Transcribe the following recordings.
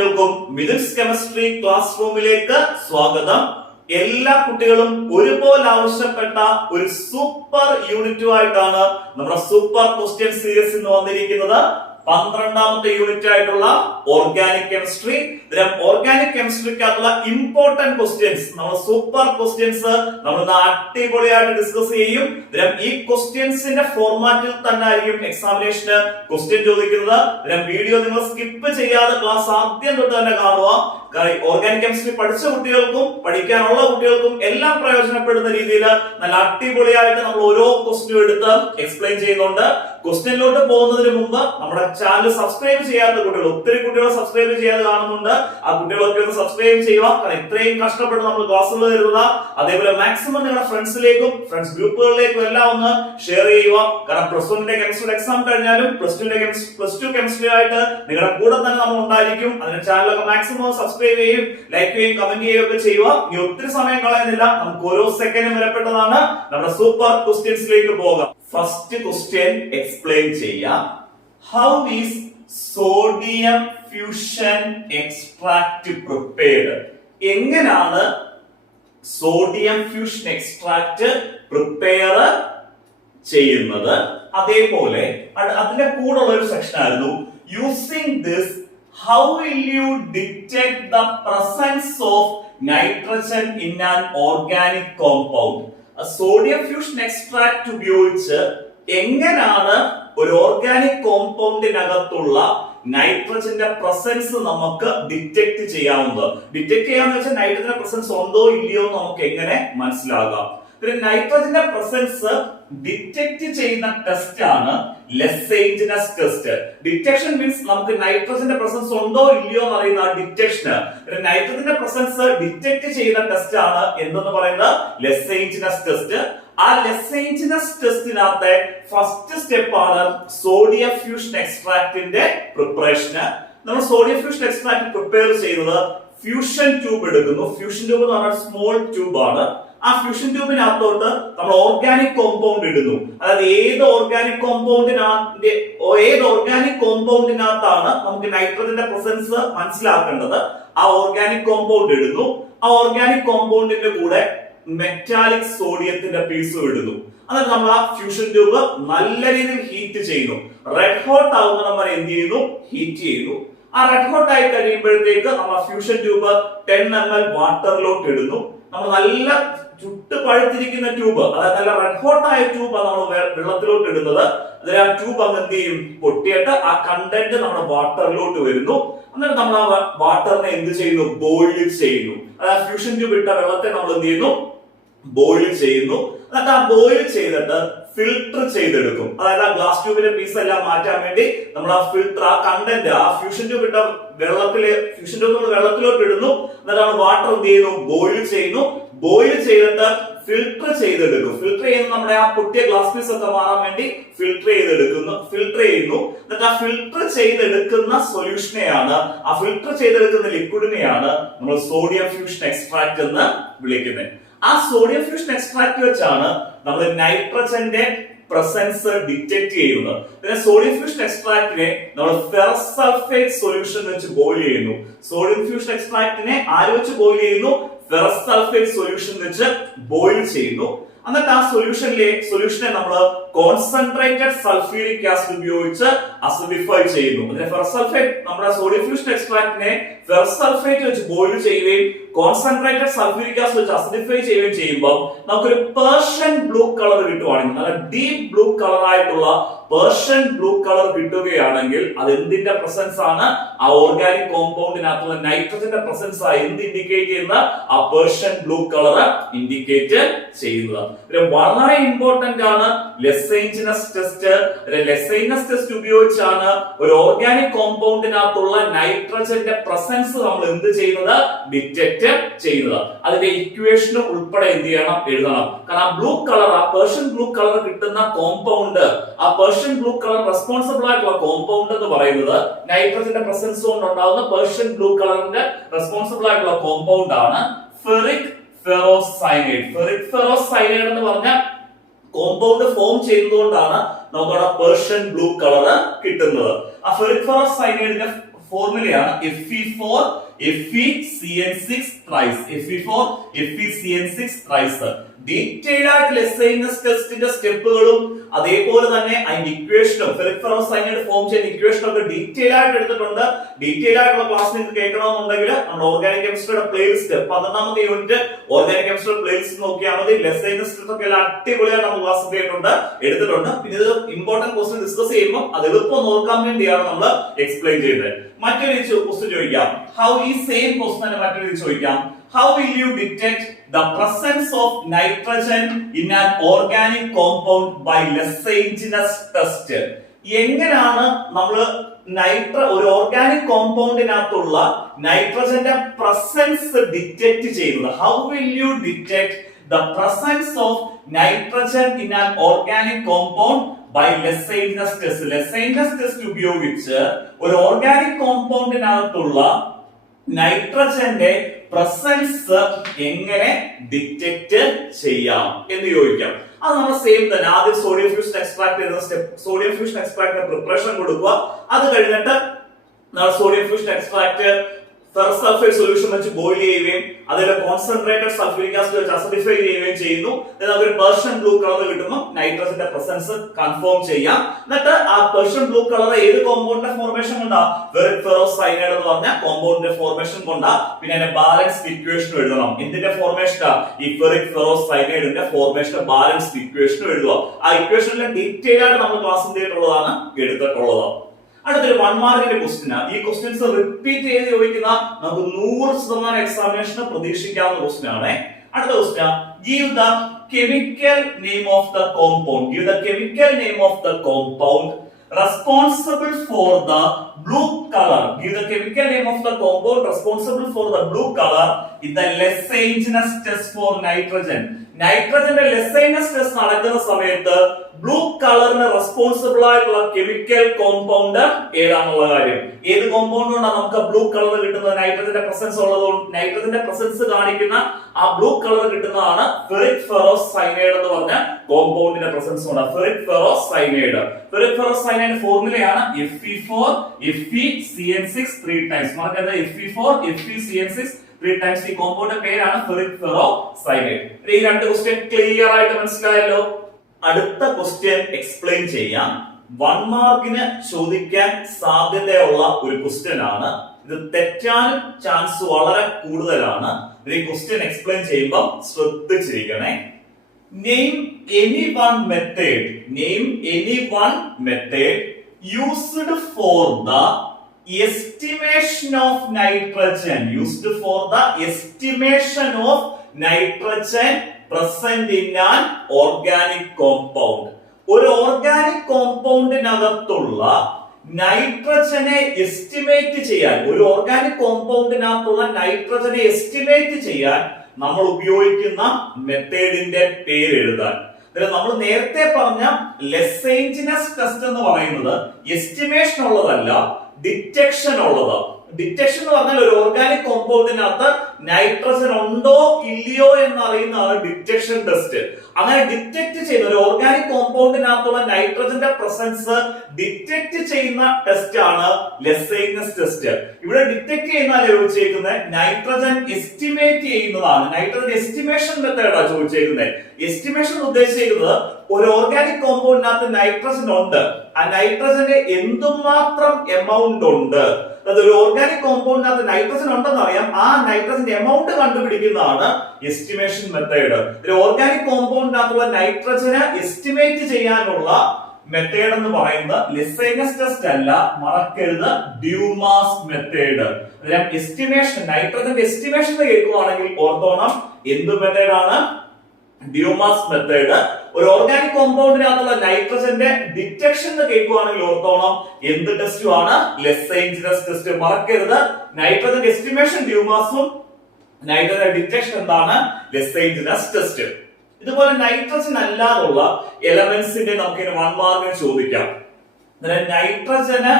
കുട്ടികൾക്കും Mithun's chemistry class റൂമിലേക്ക് സ്വാഗതം. എല്ലാ കുട്ടികളും ഒരുപോലെ ആവശ്യപ്പെട്ട ഒരു സൂപ്പർ യൂണിറ്റുമായിട്ടാണ് നമ്മുടെ സൂപ്പർ ക്വസ്റ്റ്യൻ സീരീസ് ഇന്ന് വന്നിരിക്കുന്നത്. 12ാമത്തെ യൂണിറ്റ് ആയിട്ടുള്ള ഓർഗാനിക് കെമിസ്ട്രി. ഓർഗാനിക് കെമിസ്ട്രിക്കകത്തുള്ള ഇമ്പോർട്ടന്റ് ക്വസ്റ്റ്യൻസ്, നമ്മൾ സൂപ്പർ ക്വസ്റ്റ്യൻസ് നമ്മൾ അടിപൊളിയായിട്ട് ഡിസ്കസ് ചെയ്യും. ഈ ക്വസ്റ്റ്യൻസിന്റെ ഫോർമാറ്റിൽ തന്നെ ആയിരിക്കും എക്സാമിനേഷന് ക്വസ്റ്റ്യൻ ചോദിക്കുന്നത്. വീഡിയോ നിങ്ങൾ സ്കിപ്പ് ചെയ്യാതെ ക്ലാസ് ആദ്യം തൊട്ട് തന്നെ കാണുക. ഓർഗാനിക് കെമിസ്ട്രി പഠിച്ച കുട്ടികൾക്കും പഠിക്കാനുള്ള കുട്ടികൾക്കും എല്ലാം പ്രയോജനപ്പെടുന്ന രീതിയിൽ നല്ല അടിപൊളിയായിട്ട് നമ്മൾ ഓരോ ക്വസ്റ്റ്യനും എടുത്ത് എക്സ്പ്ലെയിൻ ചെയ്യുന്നുണ്ട്. ക്വസ്റ്റ്യനിലോട്ട് പോകുന്നതിന് മുമ്പ് നമ്മുടെ ചാനൽ സബ്സ്ക്രൈബ് ചെയ്യാത്ത കുട്ടികൾ, ഒത്തിരി കുട്ടികൾ സബ്സ്ക്രൈബ് ചെയ്യാതെ കാണുന്നുണ്ട്. ആ കുട്ടികളൊക്കെ ഒന്ന് സബ്സ്ക്രൈബ് ചെയ്യുക. കാരണം ഇത്രയും കഷ്ടപ്പെട്ട് നമ്മൾ ക്ലാസ്സുകൾ തരുന്നത്. അതേപോലെ മാക്സിമം നിങ്ങളുടെ ഫ്രണ്ട്സിലേക്കും ഫ്രണ്ട്സ് ഗ്രൂപ്പുകളിലേക്കും എല്ലാം ഒന്ന് ഷെയർ ചെയ്യുക. കാരണം +1 കെമിസ്ട്രി എക്സാം കഴിഞ്ഞാലും +2 കെമിസ്ട്രി ആയിട്ട് നിങ്ങളുടെ കൂടെ തന്നെ നമ്മൾ ഉണ്ടായിരിക്കും. അതിന് ചാനലൊക്കെ മാക്സിമം സബ്സ്ക്രൈബ് ചെയ്യും, ലൈക്ക് ചെയ്യും, കമന്റ് ചെയ്യുകയും ഒക്കെ ചെയ്യുക. ഇനി ഒത്തിരി സമയം കളയുന്നില്ല, നമുക്ക് ഓരോ സെക്കൻഡും വിലപ്പെട്ടതാണ്. നമ്മുടെ സൂപ്പർ ക്വസ്റ്റ്യൻസിലേക്ക് പോകാം. ഫസ്റ്റ് ക്വസ്റ്റ്യൻ എക്സ്പ്ലെയിൻ ചെയ്യാം. How is sodium fusion extract prepared? എങ്ങനെയാണ് സോഡിയം ഫ്യൂഷൻ എക്സ്ട്രാക്ട് പ്രിപ്പയർ ചെയ്യുന്നത്? അതേപോലെ അതിന്റെ കൂടെ ഉള്ള ഒരു സെക്ഷൻ ആയിരുന്നു using this how will you detect the presence of nitrogen in an organic compound? Sodium fusion extract ഉപയോഗിച്ച് എങ്ങനെയാണ് ഒരു ഓർഗാനിക് കോമ്പൗണ്ടിനകത്തുള്ള നൈട്രജന്റെ പ്രസൻസ് നമുക്ക് ഡിറ്റക്ട് ചെയ്യാവുന്നത്? ഡിറ്റക്ട് ചെയ്യാന്ന് വെച്ചാൽ നൈട്രജന്റെ പ്രസൻസ് ഉണ്ടോ ഇല്ലയോ നമുക്ക് എങ്ങനെ മനസ്സിലാകാം? നൈട്രജന്റെ പ്രസൻസ് ഡിറ്റക്ട് ചെയ്യുന്ന ടെസ്റ്റ് ആണ് ലെസേഞ്ചിനസ് ടെസ്റ്റ്. ഡിറ്റക്ഷൻ മീൻസ് നമുക്ക് നൈട്രജന്റെ പ്രസൻസ് ഉണ്ടോ ഇല്ലയോ എന്ന് അറിയുന്ന ഡിറ്റക്ഷൻ. നൈട്രജന്റെ പ്രസൻസ് ഡിറ്റക്ട് ചെയ്യുന്ന ടെസ്റ്റ് ആണ് എന്തെന്ന് പറയുന്നത് ലെസേഞ്ചിനസ് ടെസ്റ്റ്. ആ ലെസേഞ്ചിനസ് ടെസ്റ്റിനകത്തെ ഫസ്റ്റ് സ്റ്റെപ്പ് ആണ് സോഡിയം ഫ്യൂഷൻ എക്സ്ട്രാക്ടിന്റെ പ്രിപ്പറേഷന്. നമ്മൾ സോഡിയം ഫ്യൂഷൻ എക്സ്ട്രാക്ട് പ്രിപ്പയർ ചെയ്യുന്നത് ഫ്യൂഷൻ ട്യൂബ് എടുക്കുന്നു. ഫ്യൂഷൻ ട്യൂബ് എന്ന് പറഞ്ഞാൽ സ്മോൾ ട്യൂബ് ആണ്. ആ ഫ്യൂഷൻ ട്യൂബിനകത്തോട്ട് നമ്മൾ ഓർഗാനിക് കോമ്പൗണ്ട് ഇടുന്നു. അതായത് ഏത് ഓർഗാനിക് കോമ്പൗണ്ടിനകത്താണ് നമുക്ക് നൈട്രജന്റെ പ്രസൻസ് മനസ്സിലാക്കേണ്ടത്, ആ ഓർഗാനിക് കോമ്പൗണ്ട് ഇടുന്നു. ആ ഓർഗാനിക് കോമ്പൗണ്ടിന്റെ കൂടെ മെറ്റാലിക് സോഡിയത്തിന്റെ പീസും ഇടുന്നു. എന്നിട്ട് നമ്മൾ ആ ഫ്യൂഷൻ ട്യൂബ് നല്ല രീതിയിൽ ഹീറ്റ് ചെയ്യുന്നു. റെഡ് ഹോട്ട് ആവുന്ന വരെ എന്ത് ചെയ്യുന്നു? ഹീറ്റ് ചെയ്യുന്നു. ആ റെഡ് ഹോട്ട് ആയി കഴിയുമ്പോഴത്തേക്ക് നമ്മൾ ഫ്യൂഷൻ ട്യൂബ് 10 ml വാട്ടറിലോട്ട് ഇടുന്നു. നമ്മൾ നല്ല ചുട്ട് പഴുത്തിരിക്കുന്ന ട്യൂബ്, അതായത് നല്ല റെഡ് ഹോട്ട് ആയ ട്യൂബാണ് നമ്മൾ വെള്ളത്തിലോട്ട് ഇടുന്നത്. അതിൽ ആ ട്യൂബ് അങ്ങ് എന്ത് ചെയ്യും? പൊട്ടിയിട്ട് ആ കണ്ടന്റ് നമ്മുടെ വാട്ടറിലോട്ട് വരുന്നു. എന്നിട്ട് നമ്മൾ ആ വാട്ടറിനെ എന്ത് ചെയ്യുന്നു? ബോയിൽ ചെയ്യുന്നു. അതായത് ഫ്യൂഷൻ ട്യൂബ് ഇട്ട വെള്ളത്തെ നമ്മൾ എന്ത് ചെയ്യുന്നു? ബോയിൽ ചെയ്യുന്നു. എന്നിട്ട് ആ ബോയിൽ ചെയ്തിട്ട് ഫിൽട്ടർ ചെയ്തെടുക്കും. അതായത് ആ ഗ്ലാസ് ട്യൂബിന്റെ പീസ് എല്ലാം മാറ്റാൻ വേണ്ടി നമ്മൾ ആ ഫിൽട്ടർ, ആ കണ്ടന്റ്, ആ ഫ്യൂഷൻ ട്യൂബ് ഇട്ട ഫ്യൂഷൻ ട്യൂബ് നമ്മൾ വെള്ളത്തിലോട്ട് ഇടുന്നു. എന്നിട്ട് നമ്മൾ വാട്ടർ എന്ത് ചെയ്യുന്നു? ബോയിൽ ചെയ്യുന്നു. ബോയിൽ ചെയ്തിട്ട് ഫിൽട്ടർ ചെയ്തെടുക്കും. ഫിൽട്ടർ ചെയ്യുന്ന നമ്മുടെ ആ പൊട്ടിയ ഗ്ലാസ് പീസ് ഒക്കെ മാറാൻ വേണ്ടി ഫിൽട്ടർ ചെയ്യുന്നു. എന്നിട്ട് ആ ഫിൽട്ടർ ചെയ്തെടുക്കുന്ന സൊല്യൂഷനെയാണ്, ആ ഫിൽട്ടർ ചെയ്തെടുക്കുന്ന ലിക്വിഡിനെയാണ് നമ്മൾ സോഡിയം ഫ്യൂഷൻ എക്സ്ട്രാക്ട് എന്ന് വിളിക്കുന്നത്. ആ സോഡിയം ഫ്യൂഷൻ എക്സ്ട്രാക്ട് വെച്ചാണ് നമ്മൾ നൈട്രജന്റെ പ്രസൻസ് ഡിറ്റക്ട് ചെയ്യുന്നത്. പിന്നെ സോഡിയം ഫ്യൂഷൻ എക്സ്ട്രാക്ടിനെ നമ്മൾ ഫെറസ് സൾഫേറ്റ് സൊല്യൂഷൻ വെച്ച് ബോയിൽ ചെയ്യുന്നു. സോഡിയം ഫ്യൂഷൻ എക്സ്ട്രാക്ടിനെ ആര് വെച്ച് ബോയിൽ ചെയ്യുന്നു? ഫെറസ് സൾഫേറ്റ് സൊല്യൂഷൻ വെച്ച് ബോയിൽ ചെയ്യുന്നു. എന്നിട്ട് ആ സൊല്യൂഷനെ നമ്മൾ കോൺസെൻട്രേറ്റഡ് സൾഫ്യൂരിക് ആസിഡ് ഉപയോഗിച്ച് അസിഡിഫൈ ചെയ്യുന്നു. അതിനെ ഫെറസ് സൾഫേറ്റ്, നമ്മുടെ സോഡിയം ഫ്യൂഷൻ എക്സ്ട്രാക്ടിനെ ഫെറസ് സൾഫേറ്റ് വെച്ച് ബോയിൽ ചെയ്യുകയും കോൺസെൻട്രേറ്റഡ് സൾഫ്യൂരിക് ആസിഡ് വെച്ച് അസിഡിഫൈ ചെയ്യുകയും ചെയ്യുമ്പോൾ നമുക്കൊരു പേർഷ്യൻ ബ്ലൂ കളർ കിട്ടുവാണെങ്കിൽ, നല്ല ഡീപ് ബ്ലൂ കളർ ആയിട്ടുള്ള പേർഷ്യൻ ബ്ലൂ കളർ കിട്ടുകയാണെങ്കിൽ അത് എന്തിന്റെ പ്രസൻസ് ആണ്? ആ ഓർഗാനിക് കോമ്പൗണ്ടിനകത്തുള്ള നൈട്രജന്റെ പ്രസൻസ് ആണ് എന്ത് ഇൻഡിക്കേറ്റ് ചെയ്യുന്ന? ആ പേർഷ്യൻ ബ്ലൂ കളർ ഇൻഡിക്കേറ്റ് ചെയ്യുന്നത്. വളരെ ഇമ്പോർട്ടന്റ് ആണ് ലെസേഞ്ചിനസ് ടെസ്റ്റ്. ലെസേഞ്ചിനസ് ടെസ്റ്റ് ഉപയോഗിച്ചാണ് ഒരു ഓർഗാനിക് കോമ്പൗണ്ടിനകത്തുള്ള നൈട്രജന്റെ പ്രസൻസ് നമ്മൾ എന്ത് ചെയ്യുന്നത്? ഡിറ്റക്ട് ചെയ്യുന്നത്. അതിന്റെ ഇക്വേഷനും ഉൾപ്പെടെ എന്ത് ചെയ്യണം? എഴുതണം. കാരണം ആ ബ്ലൂ കളർ, ആ പേർഷ്യൻ ബ്ലൂ കളർ കിട്ടുന്ന കോമ്പൗണ്ട്, ആ പേർഷ്യൻ ബ്ലൂ കളർ റെസ്പോൺസിബിൾ ആയിട്ടുള്ള കോമ്പൗണ്ട് എന്ന് പറയുന്നത് നൈട്രജന്റെ പ്രസൻസ് കൊണ്ട് ഉണ്ടാകുന്ന പേർഷ്യൻ ബ്ലൂ കളറിന്റെ റെസ്പോൺസിബിൾ ആയിട്ടുള്ള കോമ്പൗണ്ട് ആണ് ഫെറിക് ഫെറോസൈനൈഡ്. ഫെറിക് ഫെറോസൈനൈഡ് എന്ന് പറഞ്ഞ കോമ്പൗണ്ട് ഫോം ചെയ്യുന്നതുകൊണ്ടാണ് നമുക്കവിടെ പേർഷ്യൻ ബ്ലൂ കളർ കിട്ടുന്നത്. ആ ഫെറിക് ഫെറോസൈനൈഡിന്റെ ഫോർമുലയാണ് Fe4 FeCN6 thrice. Fe4 FeCN6 thrice. Detailed ആയിട്ട് ലെസൈനസ് ടെസ്റ്റിന്റെ സ്റ്റെപ്പുകളും അതേപോലെ തന്നെ അതിന്റെ ഇക്വേഷനും ഫെറിക് ഫെറോസൈനൈഡ് ഫോം ചെയ്യുന്ന ഇക്വേഷനും ഒക്കെ ഡീറ്റെയിൽ ആയിട്ട് എടുത്തിട്ടുണ്ട്. ഡീറ്റെയിൽ ആയിട്ടുള്ള ക്ലാസ് നിങ്ങൾക്ക് കേൾക്കണമെന്നുണ്ടെങ്കിൽ നമ്മുടെ ഓർഗാനിക് കെമിസ്ട്രിയുടെ പ്ലേലിസ്റ്റ് 11ാമത്തെ യൂണിറ്റ് ഓർഗാനിക് കെമിസ്ട്രി പ്ലേലിസ്റ്റ് നോക്കിയാൽ മതി. ലെസൈനസ് ടെസ്റ്റ് ഒക്കെ എല്ലാം അടിപൊളിയായിട്ട് നമ്മൾ ക്ലാസ് എടുത്തിട്ടുണ്ട്. പിന്നെ ഇത് ഇമ്പോർട്ടന്റ് ക്വസ്റ്റ്യൻ ഡിസ്കസ് ചെയ്യുമ്പോൾ അത് എളുപ്പം നോക്കാൻ വേണ്ടിയാണ് നമ്മൾ എക്സ്പ്ലെയിൻ ചെയ്തത്. മറ്റൊരു ക്വസ്റ്റ്യൻ ചോദിക്കാം. ഹൗ ഈ സെയിം ക്വസ്റ്റ്യൻ മറ്റൊരു ചോദിക്കാം. How will you detect the presence of nitrogen in an organic compound by Leysinus test? എങ്ങനെയാണ് നമ്മൾ ഒരു ഓർഗാനിക് കോമ്പൗണ്ടിനകത്തുള്ള നൈട്രജന്റെ പ്രസൻസ് ഡിറ്റക്ട് ചെയ്യുന്നത്? How will you detect the presence of nitrogen in an organic compound by Leysinus test? Leysinus test ഉപയോഗിച്ച് ഒരു organic കോമ്പൗണ്ടിനകത്തുള്ള നൈട്രജന്റെ presence എങ്ങനെ detect ചെയ്യാം എന്ന് ചോദിക്കാം. അത് നമ്മൾ സെയിം തന്നെ ആദ്യം സോഡിയം ഫ്യൂഷൻ എക്സ്ട്രാക്ട് ചെയ്യുന്ന step, sodium fusion extract preparation കൊടുക്കുക. അത് കഴിഞ്ഞിട്ട് നമ്മൾ sodium fusion extract ferrous sulphate solution വെച്ച് ബോയിൽ ചെയ്യുകയും അതിലെ കോൺസെൻട്രേറ്റഡ് സൾഫ്യൂരിക് ആസിഡ് വെച്ച് അസിഡിഫൈ ചെയ്യുകയും ചെയ്യുന്നു. ഒരു പേർഷ്യൻ ബ്ലൂ കളർ കിട്ടുമ്പോൾ നൈട്രജന്റെ പ്രസൻസ് കൺഫേം ചെയ്യാം. എന്നിട്ട് ആ പേർഷ്യൻ ബ്ലൂ കളർ ഏത് കോമ്പൗണ്ടിന്റെ ഫോർമേഷൻ കൊണ്ടാ? ഫെറിക് ഫെറോസൈനൈഡ് എന്ന് പറഞ്ഞ കോമ്പൗണ്ടിന്റെ ഫോർമേഷൻ കൊണ്ടാ. പിന്നെ അതിന്റെ ബാലൻസ്ഡ് ഇക്വേഷൻ എഴുതണം. എന്തിന്റെ ഫോർമേഷനാ? ഈ ഫെറിക് ഫെറോസൈനൈഡിന്റെ ഫോർമേഷൻ ബാലൻസ്ഡ് ഇക്വേഷൻ എഴുതുക. ആ ഇക്വേഷനിലെ ഡീറ്റെയിൽ ആയിട്ട് നമ്മൾ ക്ലാസ് ചെയ്തിട്ടുള്ളതാണ്, എടുത്തിട്ടുള്ളത്. അടുത്തൊരു 1 മാർക്കിന്റെ ക്വസ്റ്റ്യൻ. ഈ ക്വസ്റ്റ്യൻസ് റിപ്പീറ്റ് ചെയ്ത് ചോദിക്കുന്ന നമുക്ക് 100% എക്സാമിനേഷന് പ്രതീക്ഷിക്കാവുന്ന ക്വസ്റ്റ്യൻ ആണ്. അടുത്ത question. Give the chemical name of the compound. Give the chemical name of the compound responsible for the blue color. Give the chemical name of the compound responsible for the blue color in the Leysinus test for nitrogen. നൈട്രജന്റെ Lassaigne's test നടക്കുന്ന സമയത്ത് blue കളറിന് responsible ആയിട്ടുള്ള chemical compound ഏതാണെന്നുള്ള കാര്യം. ഏത് compound കൊണ്ടാണ് നമുക്ക് blue colour കിട്ടുന്നത്? നൈട്രജന്റെ പ്രസൻസ് ഉള്ളതുകൊണ്ട് നൈട്രജന്റെ പ്രസൻസ് കാണിക്കുന്ന ആ ബ്ലൂ കളർ കിട്ടുന്നതാണ് ഫെറിക് ഫെറോസൈനൈഡ് എന്ന് പറഞ്ഞ കോമ്പൗണ്ടിന്റെ പ്രസൻസ് കൊണ്ട്. Ferric ferrocyanide. ഫെറിക് ഫെറോസൈനൈഡ് ഫോർമുലയാണ് Fe4 FeCN6 3 times. മാർക്കത് Fe4 FeCN6 3 times. ഈ കോമ്പൗണ്ടിന്റെ പേരാണ് ഫെറിക് ഫെറോസൈനൈഡ്. ഈ രണ്ട് ക്വസ്റ്റ്യൻ ക്ലിയർ ആയിട്ട് മനസ്സിലായല്ലോ. അടുത്ത ക്വസ്റ്റ്യൻ എക്സ്പ്ലെയിൻ ചെയ്യാം. 1 മാർക്കിന് ചോദിക്കാൻ സാധ്യതയുള്ള ഒരു ക്വസ്റ്റ്യൻ ആണ്. ഇത് തെറ്റാൻ ചാൻസ് വളരെ കൂടുതലാണ്. ഈ ക്വസ്റ്റ്യൻ എക്സ്പ്ലെയിൻ ചെയ്യുമ്പോൾ ശ്രദ്ധിച്ചിരിക്കണേ. Name any one method. Name any one method used for the estimation of nitrogen. Used for the estimation of nitrogen present in an organic compound. ഒരു ഓർഗാനിക് കോമ്പൗണ്ടിനകത്തുള്ള നൈട്രജനെ എസ്റ്റിമേറ്റ് ചെയ്യാൻ, ഒരു organic കോമ്പൗണ്ടിനകത്തുള്ള നൈട്രജനെ estimate ചെയ്യാൻ നമ്മൾ ഉപയോഗിക്കുന്ന മെത്തേഡിന്റെ പേര് എഴുതാൻ. നമ്മൾ നേരത്തെ പറഞ്ഞ ലെസൈനസ് ടെസ്റ്റ് എന്ന് പറയുന്നത് എസ്റ്റിമേഷൻ ഉള്ളതല്ല, ഡിറ്റക്ഷൻ ഉള്ളതാണ്. ഡിറ്റക്ഷൻ എന്ന് പറഞ്ഞാൽ ഒരു ഓർഗാനിക് കോമ്പൗണ്ടിനകത്ത് നൈട്രജൻ ഉണ്ടോ ഇല്ലയോ എന്ന് അറിയുന്നതാണ് ഡിറ്റക്ഷൻ ടെസ്റ്റ്. അങ്ങനെ ഡിറ്റക്ട് ചെയ്യുന്ന ഒരു ഓർഗാനിക് കോമ്പൗണ്ടിനകത്തുള്ള നൈട്രജന്റെ പ്രസൻസ് ഡിറ്റക്ട് ചെയ്യുന്ന ടെസ്റ്റ് ആണ് ലെസൈനസ് ടെസ്റ്റ്. ഇവിടെ ഡിറ്റക്ട് ചെയ്യുന്ന ചോദിച്ചേക്കുന്നത് നൈട്രജൻ എസ്റ്റിമേറ്റ് ചെയ്യുന്നതാണ്. നൈട്രജൻ എസ്റ്റിമേഷൻ മെത്തേഡാണ് ചോദിച്ചേക്കുന്നത്. എസ്റ്റിമേഷൻ ഉദ്ദേശിക്കുന്നത് ഒരു ഓർഗാനിക് കോമ്പൗണ്ടിനകത്ത് നൈട്രജൻ ഉണ്ട്, ആ നൈട്രജന്റെ എന്തുമാത്രം എമൗണ്ട് ഉണ്ട്. അതായത് ഒരു ഓർഗാനിക് കോമ്പൗണ്ടിനകത്ത് നൈട്രജൻ ഉണ്ടെന്ന് അറിയാം, ആ നൈട്രജന്റെ എമൗണ്ട് കണ്ടുപിടിക്കുന്നതാണ് എസ്റ്റിമേഷൻ മെത്തേഡ്. ഒരു ഓർഗാനിക് കോമ്പൗണ്ടിനകത്തുള്ള നൈട്രജനെ എസ്റ്റിമേറ്റ് ചെയ്യാനുള്ള മെത്തേഡ് എന്ന് പറയുന്നത് ലെസൈനസ് ടെസ്റ്റ് അല്ല, മറക്കരുത്, ഡ്യൂമാസ് മെത്തേഡ്. എസ്റ്റിമേഷൻ, നൈട്രജന്റെ എസ്റ്റിമേഷൻ കേൾക്കുകയാണെങ്കിൽ ഓർത്തോണം എന്ത് മെത്തേഡാണ്? Dumas method. ഒരു ഓർഗാനിക് കോമ്പൗണ്ടിനകത്തുള്ള നൈട്രജന്റെ ഡിറ്റക്ഷൻ കേൾക്കുകയാണെങ്കിൽ ഓർത്തോണം എന്ത് ടെസ്റ്റും ആണ്? ലെസൈനസ് ടെസ്റ്റ്. മറക്കരുത്, നൈട്രജൻ എസ്റ്റിമേഷൻ ഡ്യൂമാസും നൈട്രജൻ ഡിറ്റക്ഷൻ എന്താണ്? ലെസൈനസ് ടെസ്റ്റ്. ഇതുപോലെ നൈട്രജൻ അല്ലാതുള്ള എലമെന്റ്സിന്റെ നമുക്ക് 1 മാർക്കിന് ചോദിക്കാം. നൈട്രജന്,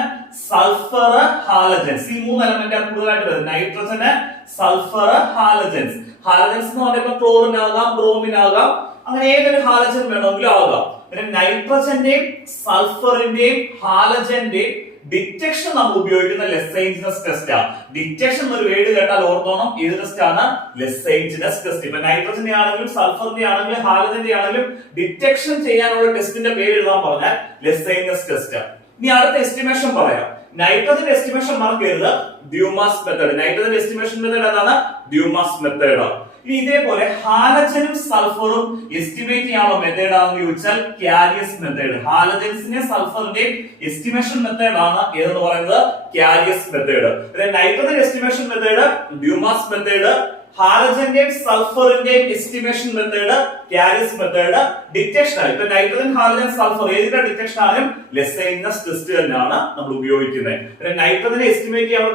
സൾഫർ, ഹാലജൻസ്, ഈ 3 എലമെന്റ് കൂടുതലായിട്ട് വരുന്നത്. നൈട്രജന്, സൾഫർ, ഹാലജൻസ്. ഹാലജൻസ് എന്ന് പറയുമ്പോൾ ക്ലോറിൻ ആകാം, ബ്രോമിൻ ആകാം, അങ്ങനെ ഏതൊരു ഹാലജൻ വേണമെങ്കിലും ആകാം. പിന്നെ നൈട്രജന്റെയും സൾഫറിന്റെയും ഹാലജന്റെയും ഡിറ്റക്ഷൻ നമ്മൾ ഉപയോഗിക്കുന്ന ലെസൈൻജിനസ് ടെസ്റ്റ് ആണ്. ഡിറ്റക്ഷൻ എന്നൊരു വേർഡ് കേട്ടാൽ ഓർത്തോണം ഏത് ടെസ്റ്റ് ആണ്? ലെസൈൻജിനസ് ടെസ്റ്റ്. ഇപ്പൊ നൈട്രജന്റെ ആണെങ്കിലും സൾഫറിന്റെ ആണെങ്കിലും ഹാലജന്റെ ആണെങ്കിലും ഡിറ്റക്ഷൻ ചെയ്യാനുള്ള ടെസ്റ്റിന്റെ പേര് എഴുതാൻ പറഞ്ഞാൽ ലെസൈൻജിനസ് ടെസ്റ്റ്. ഇനി അടുത്ത എസ്റ്റിമേഷൻ പറയാം. നൈട്രജൻ എസ്റ്റിമേഷൻ മാർക്ക് ചെയ്തത് Dumas method. Nitrogen estimation method ഏതാണ്? Dumas method. ഇനി ഇതേപോലെ ഹാലജനും സൾഫറും എസ്റ്റിമേറ്റ് ചെയ്യാനുള്ള മെത്തേഡ് ആണെന്ന് ചോദിച്ചാൽ ക്യാരിയസ് മെത്തേഡ്. ഹാലജൻസിനെ സൾഫറിന്റെയും എസ്റ്റിമേഷൻ മെത്തേഡ് ആണ് ഏതെന്ന് പറയുന്നത് Carius method. Nitrogen estimation method Dumas method, ഹാലജന്റെയും സൾഫറിന്റെയും estimation method Carius method. Detection ആണ് ഇപ്പൊ നൈട്രജൻ ഹാലജൻ സൾഫർ ഏതിന്റെ ഡിറ്റക്ഷൻ ആണെങ്കിലും ലെസൈൻജിനസ് ടെസ്റ്റ് തന്നെയാണ് നമ്മൾ ഉപയോഗിക്കുന്നത്. നൈട്രജനെ എസ്റ്റിമേറ്റ് ചെയ്യാൻ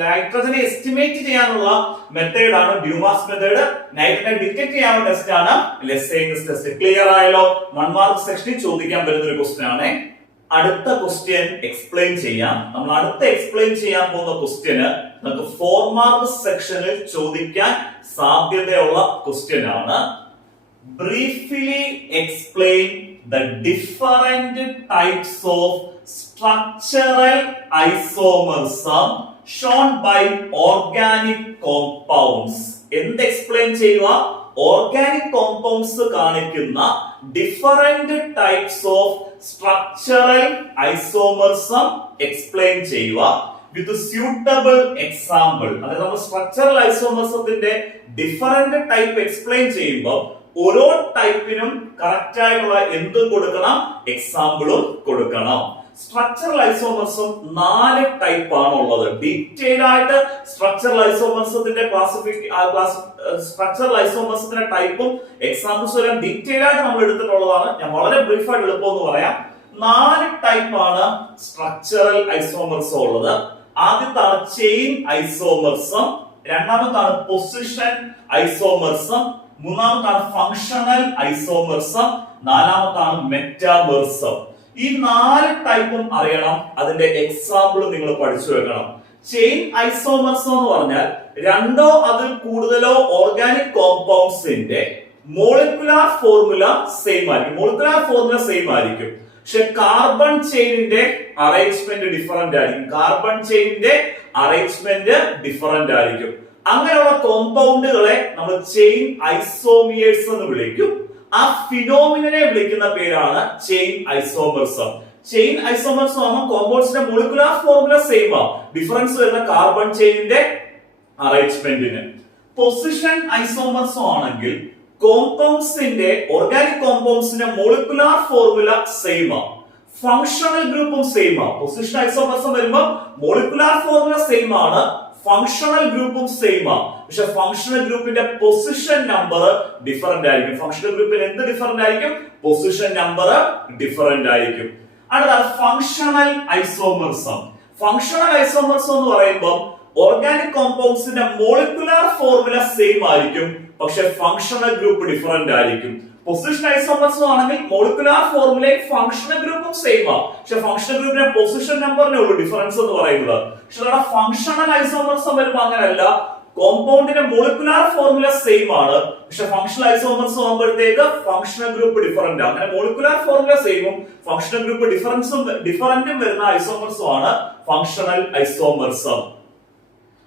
നൈട്രജനെ എസ്റ്റിമേറ്റ് ചെയ്യാനുള്ള മെത്തേഡ് ആണ് ഡ്യൂമാസ് മെത്തേഡ്. നൈട്രജനെ ഡിറ്റക്ട് ചെയ്യാനുള്ള ടെസ്റ്റ് ആണ് ലെസൈൻജിനസ് ടെസ്റ്റ്. ക്ലിയർ ആയല്ലോ? 1 മാർക്ക് സെക്ഷനിൽ ചോദിക്കാൻ പറ്റുന്ന ഒരു ക്വസ്റ്റ്യൻ ആണ്. അടുത്ത ക്വസ്റ്റ്യൻ എക്സ്പ്ലെയിൻ ചെയ്യാം. നമ്മൾ അടുത്ത എക്സ്പ്ലെയിൻ ചെയ്യാൻ പോകുന്ന ക്വസ്റ്റ്യന് നമുക്ക് 4 മാർക്ക് സെക്ഷനിൽ ചോദിക്കാൻ സാധ്യതയുള്ള ക്വസ്റ്റ്യൻ ആണ്. Briefly explain the different types of structural isomerism shown by organic compounds. എന്ത് എക്സ്പ്ലെയിൻ ചെയ്യുക? ഓർഗാനിക് കോമ്പൗണ്ട്സ് കാണിക്കുന്ന different types of structural isomerism explain ചെയ്യുക വിത്ത് സ്യൂട്ടബിൾ എക്സാമ്പിൾ. അതായത് നമ്മൾ സ്ട്രക്ചറൽ ഐസോമറിസത്തിന്റെ ഡിഫറെന്റ് ടൈപ്പ് എക്സ്പ്ലെയിൻ ചെയ്യുമ്പോൾ ഓരോ ടൈപ്പിനും കറക്റ്റ് ആയിട്ടുള്ള എന്തും കൊടുക്കണം, എക്സാമ്പിളും കൊടുക്കണം. സ്ട്രക്ചറൽ ഐസോമറിസം 4 ടൈപ്പ് ആണ് ഉള്ളത്. ഡീറ്റെയിൽഡ് ആയിട്ട് സ്ട്രക്ചറൽ ഐസോമറിസത്തിന്റെ സ്ട്രക്ചറൽ ഐസോമറിസത്തിന്റെ ടൈപ്പും എക്സാമ്പിൾസും എല്ലാം ഡീറ്റെയിൽഡ് ആയിട്ട് നമ്മൾ എടുത്തിട്ടുള്ളതാണ്. ഞാൻ വളരെ ബ്രീഫ് ആയിട്ട് എളുപ്പം എന്ന് പറയാം. 4 ടൈപ്പ് ആണ് സ്ട്രക്ചറൽ ഐസോമറിസം ഉള്ളത്. ആദ്യത്താണ് ചെയിൻ ഐസോമറിസം, രണ്ടാമത്താണ് പൊസിഷൻ ഐസോമറിസം, മൂന്നാമത്താണ് ഫങ്ഷണൽ ഐസോമറിസം, നാലാമത്താണ് മെറ്റാമറിസം. ഈ 4 ടൈപ്പും അറിയണം. അതിന്റെ എക്സാമ്പിൾ നിങ്ങൾ പഠിച്ചു വെക്കണം. ചെയിൻ ഐസോമറിസം എന്ന് പറഞ്ഞാൽ 2ഓ അതിൽ കൂടുതലോ ഓർഗാനിക് കോമ്പൗണ്ട്സിന്റെ മോളിക്കുലാർ ഫോർമുല സെയിം ആയിരിക്കും. മോളിക്കുലാർ ഫോർമുല സെയിം ആയിരിക്കും, പക്ഷെ കാർബൺ ചെയിനിന്റെ അറേഞ്ച്മെന്റ് ഡിഫറെന്റ് ആയിരിക്കും. കാർബൺ ചെയിനിന്റെ അറേഞ്ച്മെന്റ് ഡിഫറെന്റ് ആയിരിക്കും. അങ്ങനെയുള്ള കോമ്പൗണ്ടുകളെ നമ്മൾ ചെയിൻ ഐസോമിയേഴ്സ് എന്ന് വിളിക്കും. ആ ഫിനോമിനെ വിളിക്കുന്ന പേരാണ് ചെയിൻ ഐസോമറിസം. ചെയിൻ ഐസോമറിസം ആകുമ്പോൾ കോമ്പൗണ്ട്സിന്റെ മോളിക്കുലാർ ഫോർമുല സെയിം ആ, ഡിഫറൻസ് വരുന്ന കാർബൺ ചെയിനിന്റെ അറേഞ്ച്മെന്റിന്. പൊസിഷൻ ഐസോമറിസം ആണെങ്കിൽ കോമ്പൗണ്ട്സിന്റെ ഓർഗാനിക് കോമ്പൗണ്ട്സിന്റെ മോളിക്കുലാർ ഫോർമുല സെയിം ആ, ഫങ്ഷണൽ ഗ്രൂപ്പും സെയിം ആ. പൊസിഷൻ ഐസോമറിസം വരുമ്പോൾ മോളിക്കുലാർ ഫോർമുല സെയിം ആണ്, ഫങ്ഷണൽ ഗ്രൂപ്പും സെയിം ആ, പക്ഷെ ഫങ്ഷണൽ ഗ്രൂപ്പിന്റെ പൊസിഷൻ നമ്പർ ഡിഫറെന്റ് ആയിരിക്കും. ഫങ്ഷണൽ ഗ്രൂപ്പിൽ എന്ത് ഡിഫറെന്റ് ആയിരിക്കും? പൊസിഷൻ നമ്പർ ഡിഫറെന്റ് ആയിരിക്കും. അടുത്ത ഫങ്ഷണൽ ഐസോമറിസം. ഫങ്ഷണൽ ഐസോമറിസം എന്ന് പറയുമ്പോൾ ഓർഗാനിക് കോമ്പൗണ്ട്സിന്റെ മോളിക്കുലാർ ഫോർമുല സെയിം ആയിരിക്കും, പക്ഷെ ഫങ്ഷണൽ ഗ്രൂപ്പ് ഡിഫറെന്റ് ആയിരിക്കും. പൊസിഷൻ ഐസോമറിസം ആണെങ്കിൽ മോളിക്കുലാർ ഫോർമുലയും ഫങ്ഷണൽ ഗ്രൂപ്പും സെയിം ആ, പക്ഷെ ഫങ്ഷണൽ ഗ്രൂപ്പിന്റെ പൊസിഷൻ നമ്പറിനെ ഉള്ളൂ ഡിഫറൻസ് എന്ന് പറയുന്നത്. പക്ഷെ ഫങ്ഷണൽ ഐസോമറിസം വരുമ്പോൾ അങ്ങനെയല്ല. കോമ്പൗണ്ടിന്റെ മോളിക്കുലാർ ഫോർമുല സെയിം ആണ്, പക്ഷെ ഫങ്ഷണൽ ഐസോമറിസം ആകുമ്പോഴത്തേക്ക് ഫങ്ഷണൽ ഗ്രൂപ്പ് ഡിഫറെന്റ് ആണ്. അങ്ങനെ മോളിക്കുലാർ ഫോർമുല സെയിമും ഫങ്ഷണൽ ഗ്രൂപ്പ് ഡിഫറന്റും വരുന്ന ഐസോമറിസം ആണ് ഫങ്ഷണൽ ഐസോമറിസം.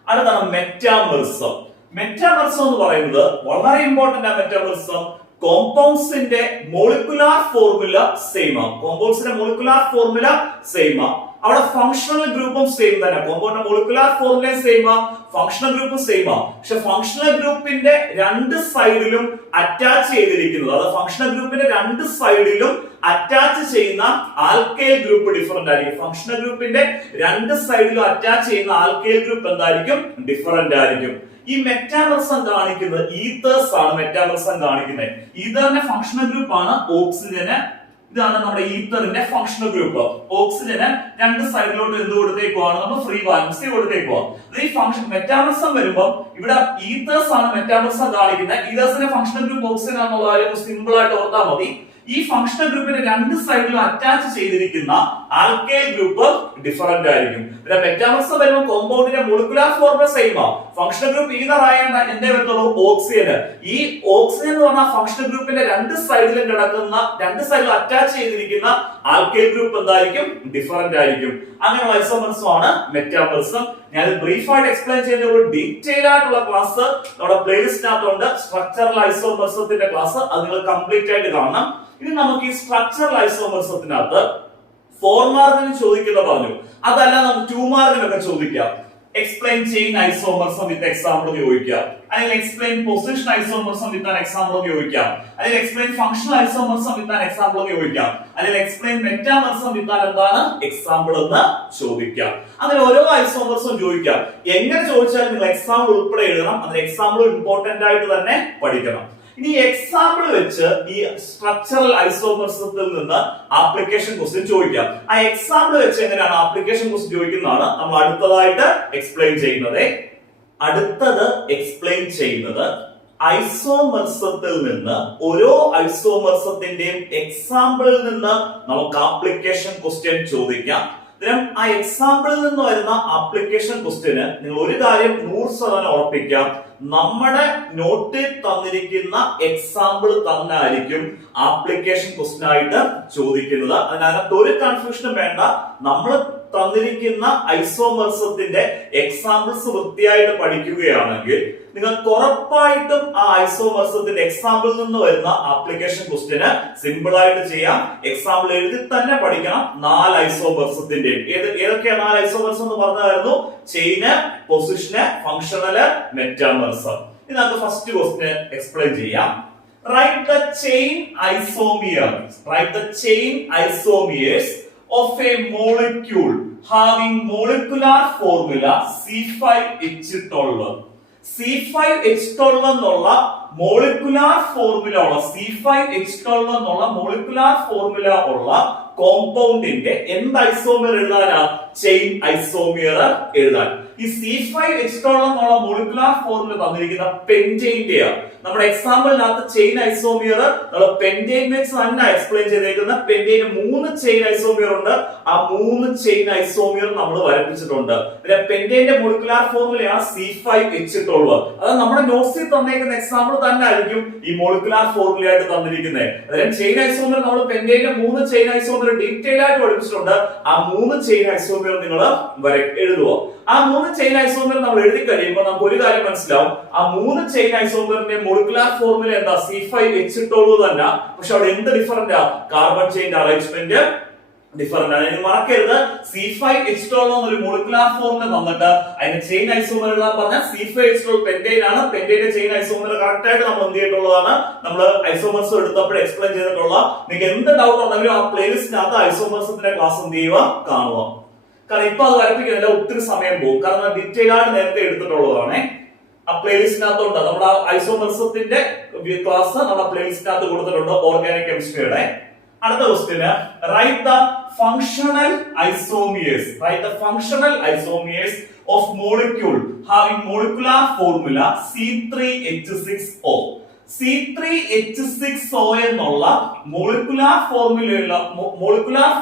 അടുത്താണ് മെറ്റാമറിസം. മെറ്റാമറിസം എന്ന് പറയുന്നത് വളരെ ഇമ്പോർട്ടന്റ് ആണ്. മെറ്റാമറിസം കോമ്പൗണ്ട്സിന്റെ മോളിക്കുലാർ ഫോർമുല സെയിം ആണ്. കോമ്പൗണ്ട്സിന്റെ മോളിക്കുലാർ ഫോർമുല സെയിം ആണ്. അവിടെ ഫങ്ഷണൽ ഗ്രൂപ്പും സെയിം തന്നെ. കോമ്പൗണ്ടിന്റെ മോളിക്കുലാർ ഫോർമുല സെയിം ആ, ഫങ്ഷണൽ ഗ്രൂപ്പും സെയിം ആ, പക്ഷെ ഫങ്ഷണൽ ഗ്രൂപ്പിന്റെ 2 സൈഡിലും അറ്റാച്ച് ചെയ്തിരിക്കുന്നത്, അതായത് ഫങ്ഷണൽ ഗ്രൂപ്പിന്റെ 2 സൈഡിലും അറ്റാച്ച് ചെയ്യുന്ന ആൽക്കൈൽ ഗ്രൂപ്പ് ഡിഫറെന്റ് ആയിരിക്കും. ഫങ്ഷണൽ ഗ്രൂപ്പിന്റെ 2 സൈഡിലും അറ്റാച്ച് ചെയ്യുന്ന ആൽക്കൈൽ ഗ്രൂപ്പ് എന്തായിരിക്കും? ഡിഫറെന്റ് ആയിരിക്കും. ഈ മെറ്റാമറിസം കാണിക്കുന്നത് ഈതേഴ്സ് ആണ്. മെറ്റാമറിസം കാണിക്കുന്നത് ഈതറിന്റെ ഫങ്ഷണൽ ഗ്രൂപ്പ് ആണ് ഓക്സിജന്. ഇതാണ് നമ്മുടെ ഈത്തറിന്റെ ഫങ്ഷണൽ ഗ്രൂപ്പ്. ഓക്സിജന് 2 സൈഡിലോട്ട് എന്ത് കൊടുത്തേക്കുവാണ്? നമ്മൾ ഫ്രീ വാലൻസി കൊടുത്തേക്കുവാ. ഈ ഫങ്ഷൻ മെറ്റാമറിസം വരുമ്പോൾ ഇവിടെ ഈതേഴ്സ് ആണ് മെറ്റാമറിസം കാണിക്കുന്നത്. ഈതേഴ്സിന്റെ ഫങ്ഷണൽ ഗ്രൂപ്പ് ഓക്സിജൻ ആണെന്നുള്ള കാര്യം സിമ്പിൾ ആയിട്ട് ഓർത്താൽ മതി. ഈ ഫങ്ഷണൽ ഗ്രൂപ്പിന്റെ രണ്ട് സൈഡിലും അറ്റാച്ച് ചെയ്തിരിക്കുന്ന ആൽക്കൈൽ ഗ്രൂപ്പ് ഡിഫറന്റ് ആയിരിക്കും. പിന്നെ മെറ്റാമർസം വരുമ്പോൾ കോമ്പൗണ്ടിന്റെ മോളിക്കുലാർ ഫോർമുല സെയിം ആണ്. ഫങ്ഷണൽ ഗ്രൂപ്പ് ഈതർ ആയതുകൊണ്ട് എന്തേ വരത്തുള്ളൂ? ഓക്സിജൻ. ഈ ഓക്സിജൻ എന്ന് പറഞ്ഞാൽ ഫങ്ഷണൽ ഗ്രൂപ്പിന്റെ രണ്ട് സൈഡിലും കിടക്കുന്ന, രണ്ട് സൈഡിലും അറ്റാച്ച് ചെയ്തിരിക്കുന്ന ആൽക്കൈൽ ഗ്രൂപ്പ് എന്തായിരിക്കും? ഡിഫറന്റ് ആയിരിക്കും. അങ്ങനെയുള്ള ഐസോമർസം ആണ് മെറ്റാമർസം. ഞാൻ ബ്രീഫായിട്ട് എക്സ്പ്ലെയിൻ ചെയ്യുന്ന ഒരു ഡീറ്റെയിൽ ആയിട്ടുള്ള ക്ലാസ് നമ്മുടെ പ്ലേലിസ്റ്റിനകത്തുണ്ട്. സ്ട്രക്ചറൽ ഐസോമർസത്തിന്റെ ക്ലാസ് അത് നിങ്ങൾ കംപ്ലീറ്റ് ആയിട്ട് കാണണം. ഇനി നമുക്ക് ഈ സ്ട്രക്ചറൽ ഐസോമർസത്തിനകത്ത് 4 മാർക്കിന് ചോദിക്കുന്ന പറഞ്ഞു, അതല്ല നമുക്ക് 2 മാർക്കിനൊക്കെ ചോദിക്കാം. Explain chain isomerism with example ചോദിക്കാം, അല്ലെങ്കിൽ explain position isomerism with an example ചോദിക്കാം, അല്ലെങ്കിൽ explain functional isomerism with an example ചോദിക്കാം, അല്ലെങ്കിൽ എക്സ്പ്ലെയിൻ മെറ്റാമർസം വിത്ത് ആൻ എന്താണ് എക്സാമ്പിൾ എന്ന് ചോദിക്കാം. അങ്ങനെ ഓരോ ഐസോമർസും ചോദിക്കാം. എങ്ങനെ ചോദിച്ചാലും നിങ്ങൾ എക്സാമ്പിൾ ഉൾപ്പെടെ എഴുതണം. അതിന് എക്സാമ്പിൾ ഇമ്പോർട്ടന്റ് ആയിട്ട് തന്നെ പഠിക്കണം. ഇനി എക്സാമ്പിൾ വെച്ച് ഈ സ്ട്രക്ചറൽ ഐസോമർസത്തിൽ നിന്ന് ആപ്ലിക്കേഷൻ ക്വസ്റ്റ്യൻ ചോദിക്കാം. ആ എക്സാമ്പിൾ വെച്ച് എങ്ങനെയാണ് ആപ്ലിക്കേഷൻ ക്വസ്റ്റ്യൻ ചോദിക്കുന്നതാണ് നമ്മൾ അടുത്തതായിട്ട് എക്സ്പ്ലെയിൻ ചെയ്യുന്നത്. അടുത്തത് എക്സ്പ്ലെയിൻ ചെയ്യുന്നത് ഐസോമർസത്തിൽ നിന്ന് ഓരോ ഐസോമർസത്തിന്റെയും എക്സാമ്പിളിൽ നിന്ന് നമുക്ക് ആപ്ലിക്കേഷൻ ക്വസ്റ്റ്യൻ ചോദിക്കാം. ആ എക്സാമ്പിളിൽ നിന്ന് വരുന്ന ആപ്ലിക്കേഷൻ ക്വസ്റ്റ്യന് നിങ്ങൾ ഒരു കാര്യം 100% ഉറപ്പിക്കാം, നമ്മുടെ നോട്ടിൽ തന്നിരിക്കുന്ന എക്സാമ്പിൾ തന്നെ ആയിരിക്കും ആപ്ലിക്കേഷൻ ക്വസ്റ്റ്യൻ ആയിട്ട് ചോദിക്കുന്നത്. അതിനകത്ത് ഒരു കൺഫ്യൂഷനും വേണ്ട. നമ്മൾ തന്നിരിക്കുന്ന ഐസോമർസത്തിന്റെ എക്സാമ്പിൾസ് വൃത്തിയായിട്ട് പഠിക്കുകയാണെങ്കിൽ നിങ്ങൾക്ക് ഉറപ്പായിട്ടും ആ ഐസോമർസത്തിന്റെ എക്സാമ്പിളിൽ നിന്ന് വരുന്ന ആപ്ലിക്കേഷൻ ക്വസ്റ്റ്യന് സിമ്പിൾ ആയിട്ട് ചെയ്യാം. എക്സാമ്പിൾ എഴുതി തന്നെ പഠിക്കണം. 4 ഐസോമർസത്തിന്റെ ഏതൊക്കെയാണ് 4 ഐസോമർസം എന്ന് പറഞ്ഞായിരുന്നു? ചെയിന്, പൊസിഷന്, ഫങ്ഷണല്, മെറ്റാമർസം. ഇത് നമുക്ക് ഫസ്റ്റ് ക്വസ്റ്റ്യൻ എക്സ്പ്ലെയിൻ ചെയ്യാം. Write the chain isomeres. Write the chain isomeres of a molecule having molecular formula C5H12. C5H12 എന്നുള്ള മോളിക്കുലാർ ഫോർമുല ഉള്ള C5H12 എന്നുള്ള മോളിക്കുലാർ ഫോർമുല ഉള്ള കോമ്പൗണ്ടിന്റെ എന്ത് ഐസോമിയർ എഴുതാനാ? ചെയിൻ ഐസോമിയർ എഴുതാൻ. ഈ C5H12 എന്നുള്ള മോളിക്കുലാർ ഫോർമുല തന്നിരിക്കുന്ന പെന്റെയിന്റെയാണ്. നമ്മുടെ എക്സാമ്പിളിനകത്ത് ചെയിൻ ഐസോമിയർ നമ്മൾ പെന്റെയിൻ വെച്ച് തന്നെ എക്സ്പ്ലെയിൻ ചെയ്തേക്കുന്ന പെന്റെയിന് 3 ചെയിൻ ഐസോമിയർ ഉണ്ട്. ആ 3 ചെയിൻ ഐസോമിയർ നമ്മൾ വരപ്പിച്ചിട്ടുണ്ട്. പിന്നെ പെന്റെയിന്റെ മോളിക്കുലാർ ഫോർമുലയാണ് C5H12. അത് നമ്മുടെ നോട്ട്സിൽ തന്നേക്കുന്ന എക്സാമ്പിൾ തന്നെ ആയിരിക്കും ഈ മോളിക്കുലാർ ഫോർമുല ആയിട്ട് തന്നിരിക്കുന്നത്. അതായത് ചെയിൻ ഐസോമിയർ നമ്മൾ പെന്റെയിന്റെ 3 ചെയിൻ ഐസോമിയർ ഡീറ്റെയിൽ ആയിട്ട് പഠിപ്പിച്ചിട്ടുണ്ട്. ആ 3 ചെയിൻ ഐസോമിയർ നിങ്ങൾ എഴുതുക. ആ 3 ചെയിൻ ഐസോമിയർ നമ്മൾ എഴുതി കഴിയുമ്പോൾ നമുക്ക് ഒരു കാര്യം മനസ്സിലാവും. ആ 3 ചെയിൻ ഐസോമിയറിന്റെ മോളിക്കുലാർ ഫോർമുല എന്താ? C5H12 തന്നെ. പക്ഷെ അവിടെ എന്ത് ഡിഫറന്റ് ആ? കാർബൺ ചെയിന്റെ അറേഞ്ച്മെന്റ് ഡിഫറന്റ് ആണ്. മറക്കരുത്, C5H12 എന്നൊരു മോളിക്കുലാർ ഫോർമുല തന്നിട്ട് അതിന്റെ ചെയിൻ ഐസോമർ എഴുതാൻ പറഞ്ഞാൽ C5H12 പെന്റെയിൻ ആണ്. പെന്റെയിന്റെ ചെയിൻ ഐസോമർ കറക്റ്റ് ആയിട്ട് നമ്മൾ എന്ത് ചെയ്തിട്ടുള്ളതാണ്? നമ്മൾ ഐസോമർസ് എടുത്തപ്പോൾ എക്സ്പ്ലെയിൻ ചെയ്തിട്ടുള്ള. നിങ്ങൾക്ക് എന്ത് ഡൗട്ട് ഉണ്ടെങ്കിലും ആ പ്ലേലിസ്റ്റിനകത്ത് ഐസോമർസത്തിന്റെ ക്ലാസ് എന്ത് ചെയ്യുക? കാണുക. കാരണം ഇപ്പൊ അത് വരപ്പിക്കുന്നില്ല, ഒത്തിരി സമയം പോകും. കാരണം ഡീറ്റെയിൽ ആയിട്ട് നേരത്തെ എടുത്തിട്ടുള്ളതാണ്. ആ പ്ലേലിസ്റ്റിനകത്തുണ്ട്. നമ്മുടെ ഐസോമർസത്തിന്റെ ക്ലാസ് നമ്മുടെ പ്ലേലിസ്റ്റിനകത്ത് കൊടുത്തിട്ടുണ്ട് ഓർഗാനിക് കെമിസ്ട്രിയുടെ. അടുത്ത ക്വസ്റ്റ്യന് write the functional isomers. Write the functional isomers of molecule having molecular formula C3H6O. C3H6O എന്നുള്ള മോളിക്കുലാർ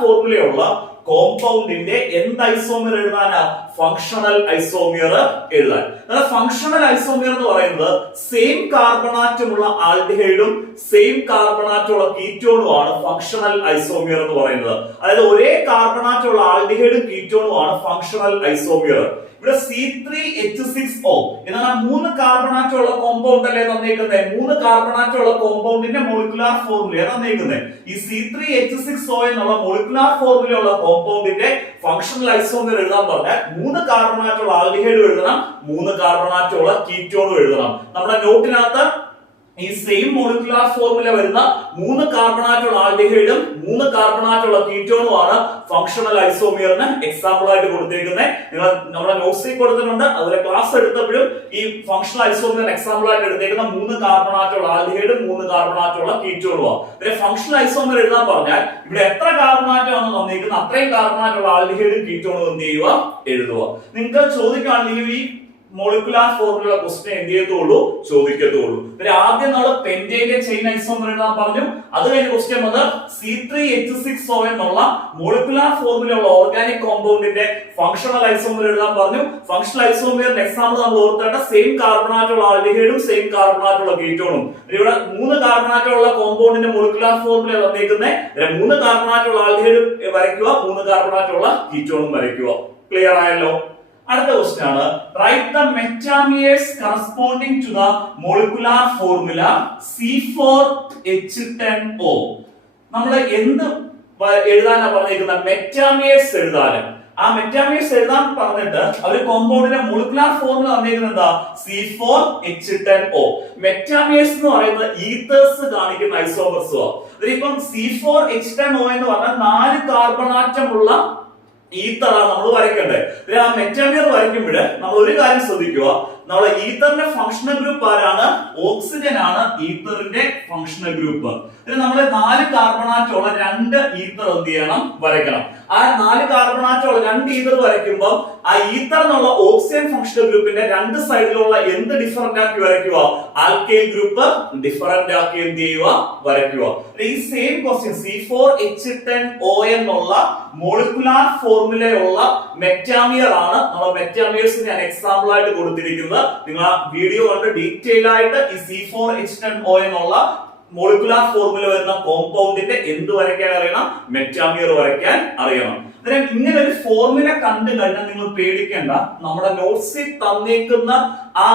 ഫോർമുലയുള്ള കോമ്പൗണ്ടിന്റെ എന്ത് ഐസോമിയർ എഴുതാനാ? ഫങ്ഷണൽ ഐസോമിയർ എഴുതാൻ. ഫങ്ഷണൽ ഐസോമിയർ എന്ന് പറയുന്നത് സെയിം കാർബണാറ്റമുള്ള ആൽഡിഹൈഡും സെയിം കാർബണാറ്റമുള്ള കീറ്റോണും ആണ് ഫങ്ഷണൽ ഐസോമിയർ എന്ന് പറയുന്നത്. അതായത് ഒരേ കാർബണാറ്റമുള്ള ആൽഡിഹൈഡും കീറ്റോണും ആണ് ഫങ്ഷണൽ ഐസോമിയർ. ഇവിടെ C3H6O എന്നാൽ 3 കാർബണാറ്റമുള്ള കോമ്പൗണ്ട് അല്ലേ തന്നേക്കുന്നത്? 3 കാർബണാറ്റമുള്ള കോമ്പൗണ്ടിന്റെ മോളിക്കുലാർ ഫോർമുല തന്നേക്കുന്നത്. ഈ C3H6O എന്നുള്ള മോളിക്കുലാർ ഫോർമുലയുള്ള കോമ്പൗണ്ടിന്റെ ഫങ്ഷണൽ ഐസോമിയർ എഴുതാൻ പറഞ്ഞാൽ 3 കാർബണാറ്റമുള്ള ആൽഡിഹൈഡ് എഴുതണം, 3 കാർബണാറ്റമുള്ള കീറ്റോണും എഴുതണം. നമ്മുടെ നോട്ടിനകത്ത് ഈ സെയിം മോളിക്കുലാർ ഫോർമുല വരുന്ന 3 കാർബണാറ്റുള്ള ആൽഡിഹൈഡും 3 കാർബണാറ്റുള്ള കീറ്റോണും ആണ് ഫങ്ഷണൽ ഐസോമിയറിന് എക്സാമ്പിൾ ആയിട്ട് കൊടുത്തിരിക്കുന്നത്. നിങ്ങൾ നമ്മുടെ നോട്ട്സിൽ കൊടുത്തിട്ടുണ്ട്. അതുപോലെ ക്ലാസ് എടുത്തപ്പോഴും ഈ ഫങ്ഷണൽ ഐസോമിയർ എക്സാമ്പിൾ ആയിട്ട് എടുത്തേക്കുന്ന 3 കാർബണാറ്റുള്ള ആൽഡിഹൈഡും 3 കാർബണാറ്റുള്ള കീറ്റോണും ആണ്. പിന്നെ ഫങ്ഷണൽ ഐസോമിയർ എഴുതാൻ പറഞ്ഞാൽ ഇവിടെ എത്ര കാർബണാറ്റാണ് തന്നിരിക്കുന്നത് അത്രയും കാർബണാറ്റുള്ള ആൽഡിഹൈഡും കീറ്റോണും എന്ത് ചെയ്യുക? എഴുതുക. നിങ്ങൾക്ക് ചോദിക്കുകയാണെങ്കിൽ ഈ മോളിക്കുലാർ ഫോർമുല ക്വസ്റ്റ്യൻ എന്ത് ചെയ്യത്തുള്ളൂ, ചോദിക്കത്തുള്ളൂ. ആദ്യം നമ്മൾ പെന്റൈന്റെ ചെയിൻ ഐസോമർ എഴുതാൻ പറഞ്ഞു. അത് കഴിഞ്ഞ ക്വസ്റ്റ്യൻ വന്ന് C3H6O എന്നുള്ള മോളിക്കുലാർ ഫോർമുല ഉള്ള ഓർഗാനിക് കോമ്പൗണ്ടിന്റെ ഫങ്ഷണൽ ഐസോമർ എഴുതാൻ പറഞ്ഞു. ഫങ്ഷണൽ ഐസോമറിന്റെ എക്സാമ്പിൾ നമ്മൾ ഓർത്തേണ്ട സെയിം കാർബണാറ്റുള്ള ആൽഡിഹൈഡും സെയിം കാർബണാറ്റുള്ള കീറ്റോണും. ഇവിടെ 3 കാർബണാറ്റുള്ള കോമ്പൗണ്ടിന്റെ മോളിക്കുലാർ ഫോർമുല തന്നേക്കുന്നത് 3 കാർബണാറ്റുള്ള ആൽഡിഹൈഡും വരയ്ക്കുക, 3 കാർബണാറ്റുള്ള കീറ്റോണും വരയ്ക്കുക. ക്ലിയർ ആയല്ലോ? അടുത്ത ക്വസ്റ്റ്യൻ ആണ്, write the metamers corresponding to the molecular formula C4H10O. നമ്മൾ എന്ത് എഴുതാനാ പറഞ്ഞിരിക്കുന്നത്? മെറ്റാമിയേഴ്സ് എഴുതാൻ. ആ മെറ്റാമിയേഴ്സ് എഴുതാൻ പറഞ്ഞിട്ട് അവർ കോമ്പൗണ്ടിന്റെ മോളിക്കുലാർ ഫോർമുല തന്നിരിക്കുന്നത് എന്താ? C4H10O. മെറ്റാമിയേഴ്സ് എന്ന് പറയുന്നത് ഈതേഴ്സ് കാണിക്കുന്ന ഐസോമർസും. അതിലിപ്പം C4H10O എന്ന് പറഞ്ഞാൽ 4 കാർബൺ ആറ്റം ഉള്ള ഈത്തറാണ് നമ്മൾ വരയ്ക്കേണ്ടത്. ആ മെറ്റാമിയർ വരയ്ക്കുമ്പോൾ നമ്മൾ ഒരു കാര്യം ശ്രദ്ധിക്കുക, നമ്മളെ ഈത്തറിന്റെ ഫങ്ഷണൽ ഗ്രൂപ്പ് ആരാണ്? ഓക്സിജൻ ആണ് ഈത്തറിന്റെ ഫങ്ഷണൽ ഗ്രൂപ്പ്. നമ്മൾ 4 കാർബണാറ്റുള്ള 2 ഈത്തർ എന്ത് ചെയ്യണം? വരയ്ക്കണം. ആ 4 കാർബണാറ്റുള്ള 2 ഈത്തർ വരയ്ക്കുമ്പോൾ ആ ഈത്തർ എന്നുള്ള ഓക്സിജൻ ഫങ്ഷണൽ ഗ്രൂപ്പിന്റെ 2 സൈഡിലുള്ള എന്ത് ഡിഫറന്റ് ആക്കി വരയ്ക്കുക? ആൽക്കൈൽ ഗ്രൂപ്പ് ഡിഫറന്റ് ആക്കി എന്ത് ചെയ്യുക? വരയ്ക്കുക. ഈ സെയിം ക്വസ്റ്റ്യൻ C4H10O എന്നുള്ള മോളിക്കുലാർ ഫോർമുലയുള്ള മെറ്റാമിയർ ആണ് നമ്മൾ മെറ്റാമിയേഴ്സ് ഞാൻ എക്സാമ്പിൾ ആയിട്ട് കൊടുത്തിരിക്കുന്നത്. നിങ്ങൾ ആ വീഡിയോ കണ്ട് ഡീറ്റെയിൽ ആയിട്ട് ഈ C4H10O എന്നുള്ള മോളിക്കുലാർ ഫോർമുല വരുന്ന കോമ്പൗണ്ടിന്റെ എന്ത് വരയ്ക്കാൻ അറിയണം? മെറ്റാമിയർ വരയ്ക്കാൻ അറിയണം. ഇങ്ങനെ ഒരു ഫോർമുല കണ്ടു കഴിഞ്ഞാൽ നിങ്ങൾ പേടിക്കേണ്ട, നമ്മുടെ നോട്ട്സിൽ തന്നേക്കുന്ന ആ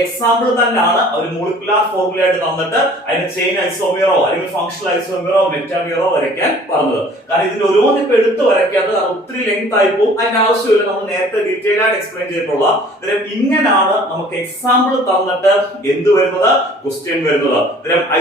എക്സാമ്പിൾ തന്നെയാണ് ഒരു മോളിക്കുലാർ ഫോർമുല ആയിട്ട് തന്നിട്ട് അതിന് ചെയിൻ ഐസോമിയറോ അല്ലെങ്കിൽ ഫങ്ഷണൽ ഐസോമിയറോ മെറ്റാമിയറോ വരയ്ക്കാൻ പറഞ്ഞത്. കാരണം ഇതിൽ ഓരോന്നും ഇപ്പൊ എടുത്ത് വരയ്ക്കാത്തത് ഒത്തിരി ലെങ്ത് ആയി പോകും. അതിന്റെ ആവശ്യമില്ല, നമ്മൾ നേരത്തെ ഡീറ്റെയിൽ ആയിട്ട് എക്സ്പ്ലെയിൻ ചെയ്തിട്ടുള്ള. ഇങ്ങനെയാണ് നമുക്ക് എക്സാമ്പിൾ തന്നിട്ട് എന്ത് വരുന്നത്? ക്വസ്റ്റ്യൻ വരുന്നത്.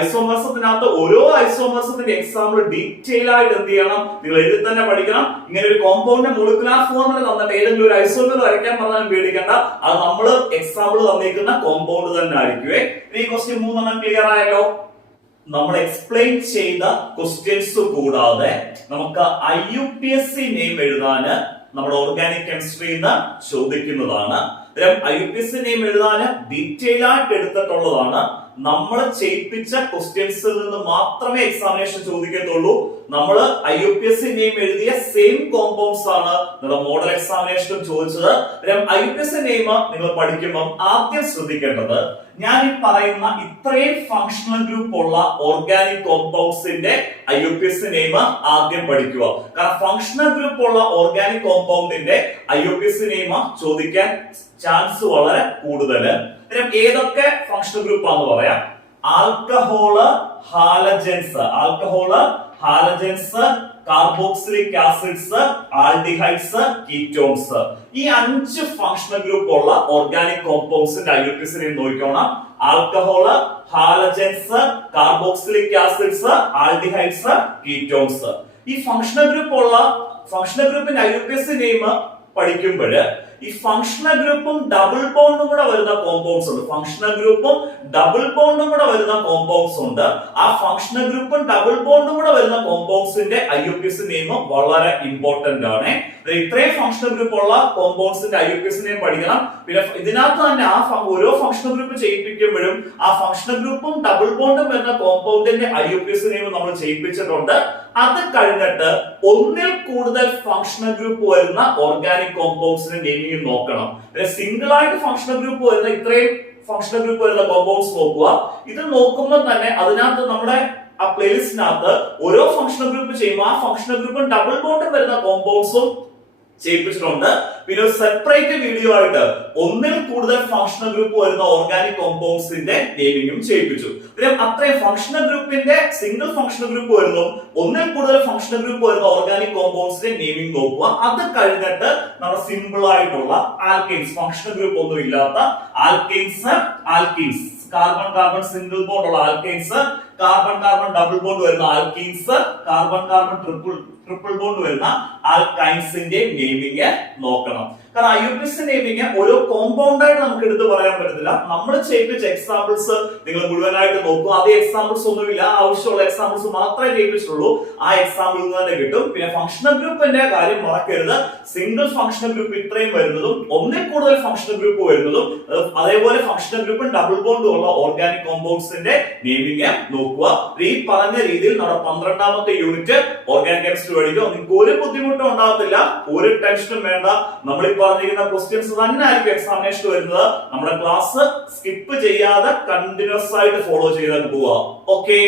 ഐസോമർസത്തിനകത്ത് ഓരോ ഐസോമർസത്തിന്റെ എക്സാമ്പിൾ ഡീറ്റെയിൽ ആയിട്ട് എന്ത് ചെയ്യണം? നിങ്ങൾ എഴുതി തന്നെ പഠിക്കണം. ഇങ്ങനെ ഒരു കോമ്പൗണ്ടിന്റെ മോളിക്കുലാർ ഫോർമുല തന്നിട്ട് ഏതെങ്കിലും ഒരു ഐസോമർ വരയ്ക്കാൻ പറഞ്ഞാലും പേടിക്കേണ്ട, അത് നമ്മൾ എക്സാമ്പിൾ തന്നിരിക്കുന്ന കോമ്പൗണ്ട് തന്നെ ആയിരിക്കുവേ. ഈ ക്വസ്റ്റ്യൻ 3 ക്ലിയർ ആയല്ലോ? നമ്മൾ എക്സ്പ്ലെയിൻ ചെയ്ത ക്വസ്റ്റ്യൻസ് കൂടാതെ നമുക്ക് IUPAC നെയിം എഴുതാന് നമ്മുടെ ഓർഗാനിക് കെമിസ്ട്രിന്ന് ചോദിക്കുന്നതാണ്. IUPAC നെയിം എഴുതാന് ഡീറ്റെയിൽ ആയിട്ട് എടുത്തിട്ടുള്ളതാണ്. നമ്മൾ ചെയ്യിപ്പിച്ച ക്വസ്റ്റ്യൻസിൽ നിന്ന് മാത്രമേ എക്സാമിനേഷൻ ചോദിക്കത്തുള്ളൂ. നമ്മൾ IUPAC നെയിം എഴുതിയ സെയിം കോമ്പൗണ്ട്സ് ആണ് നമ്മുടെ മോഡൽ എക്സാമിനേഷനും ചോദിച്ചത്. IUPAC നെയിം നിങ്ങൾ പഠിക്കുമ്പോൾ ആദ്യം ശ്രദ്ധിക്കേണ്ടത്, ഞാൻ ഈ പറയുന്ന ഇത്രയും ഫങ്ഷണൽ ഗ്രൂപ്പ് ഉള്ള ഓർഗാനിക് കോമ്പൗണ്ട്സിന്റെ IUPAC നെയിം ആദ്യം പഠിക്കുക. കാരണം ഫങ്ഷണൽ ഗ്രൂപ്പ് ഉള്ള ഓർഗാനിക് കോമ്പൗണ്ടിന്റെ IUPAC നെയിം ചോദിക്കാൻ ചാൻസ് വളരെ കൂടുതല്. ഏതൊക്കെ ഫങ്ഷണൽ ഗ്രൂപ്പ് ആണെന്ന് പറയാം. Alcohol, halogens, carboxylic acids, aldehydes, ketones. ഈ 5 ഫങ്ഷണൽ ഗ്രൂപ്പ് ഉള്ള ഓർഗാനിക് കോമ്പൗണ്ട്സിന്റെ IUPAC നെയിം നോക്കിക്കോണം. Alcohol, halogens, carboxylic acids, aldehydes, ketones. ഈ ഫങ്ഷണൽ ഗ്രൂപ്പിന്റെ IUPAC നെയിം പഠിക്കുമ്പോൾ ഈ ഫങ്ഷണൽ ഗ്രൂപ്പും ഡബിൾ ബോണ്ടും കൂടെ വരുന്ന കോമ്പൗണ്ട്സ് ഉണ്ട്. ഫങ്ഷണൽ ഗ്രൂപ്പും ഡബിൾ ബോണ്ടും കൂടെ വരുന്ന കോമ്പൗണ്ട്സ് ഉണ്ട്. ആ ഫങ്ഷണൽ ഗ്രൂപ്പും ഡബിൾ ബോണ്ടും കൂടെ വരുന്ന കോമ്പൗണ്ട്സിന്റെ IUPAC നെയിം വളരെ ഇമ്പോർട്ടന്റ് ആണ്. ഇത്രയും ഫങ്ഷണൽ ഗ്രൂപ്പ് ഉള്ള കോമ്പൗണ്ട്സിന്റെ IUPAC നെയിം പഠിക്കണം. പിന്നെ ഇതിനകത്ത് തന്നെ ഓരോ ഫങ്ഷണൽ ഗ്രൂപ്പ് ചെയ്യിപ്പിക്കുമ്പോഴും ആ ഫങ്ഷണൽ ഗ്രൂപ്പും ഡബിൾ ബോണ്ടും വരുന്ന കോമ്പൗണ്ടിന്റെ IUPAC നെയിം നമ്മൾ ചെയ്യിപ്പിച്ചിട്ടുണ്ട്. അത് കഴിഞ്ഞിട്ട് ഒന്നിൽ കൂടുതൽ ഫങ്ഷണൽ ഗ്രൂപ്പ് വരുന്ന ഓർഗാനിക് കോമ്പൗണ്ട്സിന്റെ നെയിമിംഗ് നോക്കണം. സിംഗിൾ ആയിട്ട് ഫങ്ഷണൽ ഗ്രൂപ്പ് വരുന്ന ഇത്രയും ഫങ്ഷണൽ ഗ്രൂപ്പ് വരുന്ന കോമ്പൗണ്ട്സ് നോക്കുക. ഇത് നോക്കുമ്പോൾ തന്നെ അതിനകത്ത് നമ്മുടെ ആ പ്ലേലിസ്റ്റിനകത്ത് ഓരോ ഫങ്ഷണൽ ഗ്രൂപ്പ് ചെയ്യുമ്പോൾ ആ ഫങ്ഷണൽ ഗ്രൂപ്പും ഡബിൾ ബോണ്ടും വരുന്ന കോമ്പൗണ്ട്സും ചെയ്യിപ്പിച്ചിട്ടുണ്ട്. പിന്നെ ഒരു സെപ്പറേറ്റ് വീഡിയോ ആയിട്ട് ഒന്നിൽ കൂടുതൽ ഫങ്ഷണൽ ഗ്രൂപ്പ് വരുന്ന ഓർഗാനിക് കോമ്പൗണ്ട്സിന്റെ നെയിമിംഗും ചെയ്യിപ്പിച്ചു. അത്രയും ഫങ്ഷണൽ ഗ്രൂപ്പിന്റെ സിംഗിൾ ഫങ്ഷണൽ ഗ്രൂപ്പ് വരുന്നു, ഒന്നിൽ കൂടുതൽ ഫങ്ഷണൽ ഗ്രൂപ്പ് വരുന്ന ഓർഗാനിക് കോമ്പൗണ്ട്സിന്റെ നെയിമിംഗ് നോക്കുക. അത് കഴിഞ്ഞിട്ട് നമ്മുടെ സിമ്പിൾ ആയിട്ടുള്ള ആൽക്കെയിൻസ്, ഫങ്ഷണൽ ഗ്രൂപ്പ് ഒന്നും ഇല്ലാത്ത ആൽക്കെയിൻസ്, കാർബൺ സിംഗിൾ ബോണ്ട് ഉള്ള alkanes, carbon carbon double bond വരുന്ന alkenes, carbon carbon triple bond വരുന്ന ആൽക്കൈൻസിന്റെ നെയിമിങ് നോക്കണം. കാരണം IUPAC നെയിമിങ് ഓരോ കോമ്പൗണ്ട് ആയിട്ട് നമുക്ക് എടുത്ത് പറയാൻ പറ്റത്തില്ല. നമ്മൾ ചെയ്യിപ്പിച്ച എക്സാമ്പിൾസ് നിങ്ങൾ മുഴുവനായിട്ട് നോക്കുക. അതേ എക്സാമ്പിൾസ് ഒന്നുമില്ല, ആവശ്യമുള്ള എക്സാമ്പിൾസ് മാത്രമേ ചെയ്യിപ്പിച്ചിട്ടുള്ളൂ. ആ എക്സാമ്പിളിൽ നിന്ന് തന്നെ കിട്ടും. പിന്നെ ഫംഗ്ഷണൽ ഗ്രൂപ്പിന്റെ കാര്യം മറക്കരുത്. സിംഗിൾ ഫംഗ്ഷണൽ ഗ്രൂപ്പ് ഇത്രയും വരുന്നതും ഒന്നിൽ കൂടുതൽ ഫംഗ്ഷണൽ ഗ്രൂപ്പ് വരുന്നതും അതേപോലെ ഫംഗ്ഷണൽ ഗ്രൂപ്പും ഡബിൾ ബോണ്ടും ഉള്ള ഓർഗാനിക് കോമ്പൗണ്ട്സിന്റെ നെയിമിങ് നോക്കുക. ഈ പറഞ്ഞ രീതിയിൽ നമ്മുടെ 12ാമത്തെ യൂണിറ്റ് ഓർഗാനിക് കെമിസ്ട്രി പഠിക്കുക. നിങ്ങൾക്ക് ഒരു ബുദ്ധിമുട്ടും ഉണ്ടാകത്തില്ല, ഒരു ടെൻഷനും വേണ്ട. നമ്മൾ ഈ പറഞ്ഞിരിക്കുന്ന ക്വസ്റ്റ്യൻസ് തന്നെ ആയിരിക്കും എക്സാമിനേഷൻ വരുന്നത്. നമ്മുടെ ക്ലാസ് സ്കിപ്പ് ചെയ്യാതെ കണ്ടിന്യൂസ് ആയിട്ട് ഫോളോ ചെയ്താൽ പോവുക. ഓക്കെ.